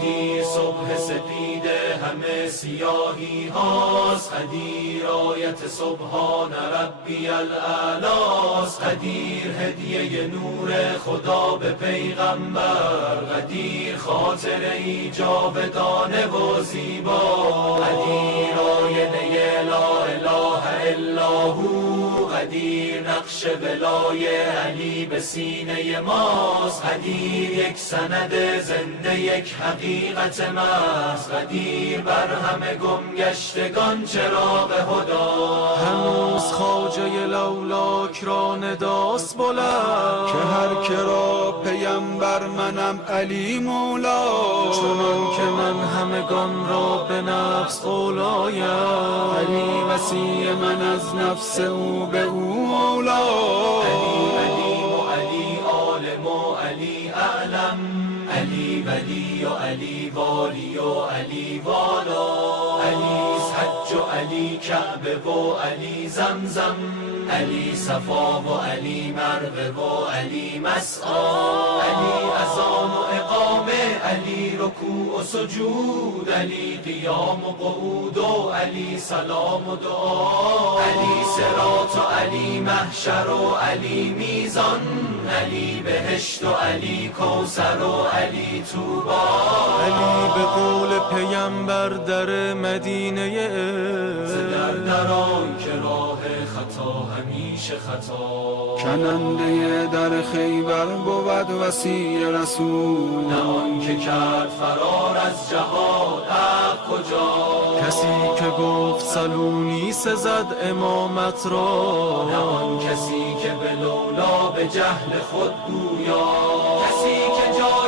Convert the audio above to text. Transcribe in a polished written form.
قدیر صبح سپید همه سیاهی هاست، قدیر آیت سبحان ربی الاعلاست، قدیر هدیه نور خدا به پیغمبر، قدیر خاطره ای جاودانه و زیبا، قدیر آینه لا اله الا هو، قدیر نقش ولای علی به سینه ماست، قدیر یک سند زنده یک حقیقت محض، قدیر بر همه گمگشتگان چراغ هدا. هنوز خواجه لولاک را نداست بلند که هر که را پیمبر منم علی مولا، چنان که من همگان را به نفس اولایم، علی وصی من از نفس او به او مولا. علی علیم و علی عالم و علی اعلم، علی ولی و علی والی و علی والا، علی حج و علی کعبه و علی زمزم، علی صفا و علی مروه و علی مسعی، علی اذان و اقامه، علی رکوع و سجود، علی قیام و قعود و علی سلام و دعا، علی صراط و علی محشر و علی میزان، علی بهشت و علی کوثر و علی طوبی. علی به قول پیمبر در مدینه دران که راه خطا همیشه خطا، کننده در خیبر بود وصی رسول، نه آن که کرد فرار از جهاد حق کجا، کسی که گفت سلونی سزد امامت را، نه آن کسی که به لولا به جهل خود گویا، کسی که جا